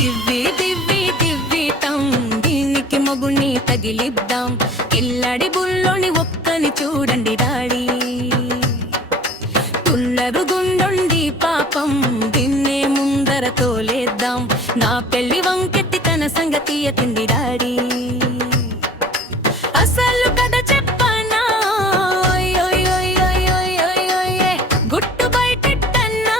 దివ్విటం దీనికి మొగుణ్ణి తగిలిద్దాం. కిల్లడి బుల్లోని ఒక్కని చూడండి డాడీ. తుల్లరు గుండొండి పాపం దీన్నే ముందర తోలేద్దాం. నా పెళ్లి వంకెత్తి తన సంగతి ఎత్తింది డాడీ. అసలు కథ చెప్పనా గుట్టు బయటెట్టన్నా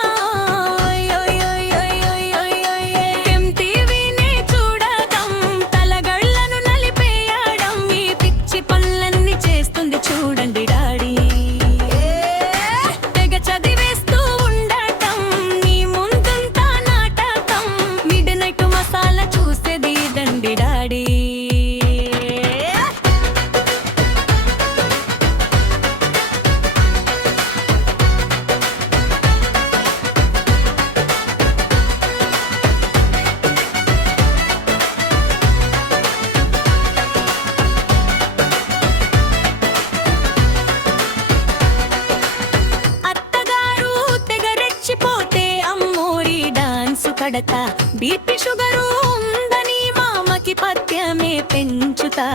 ఎంటీవీనే చూడటం తలగళ్ళను నలిపేయడం ఈ పిచ్చి పనులన్నీ చేస్తుంది చూడండి డాడీ. తెగ చదివేస్తూ ఉండటం నీ ముందుంతా నాటకం మిడ్ నైట్ మసాలా చూసేది దండి డాడీ. బీపీ షుగరు ఉందని మామకి పథ్యమే పెంచుతా.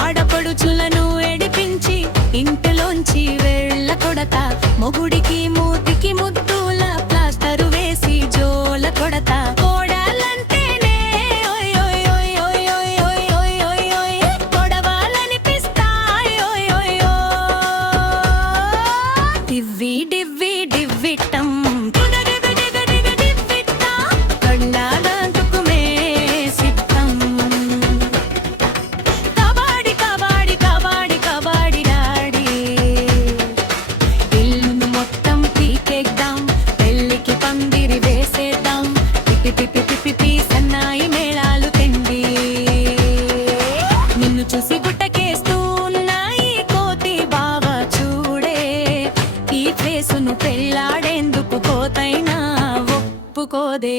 ఆడపడుచులను ఎడిపించి ఇంటిలోంచి వెళ్ళ కొడతా. మొగుడికి మూతికి ముద్దుల ప్లాస్టరు వేసి జోల కొడతా. కోడాలంటేనే కొడవాలనిపిస్తాయో. దివ్విటం సన్నాయి మేళాలు తెండి నిన్ను చూసి గుట్టకేస్తూ ఉన్నాయి కోతి బావా చూడే. ఈ ఫేసును పెళ్ళాడేందుకు కోతైనా ఒప్పుకోదే.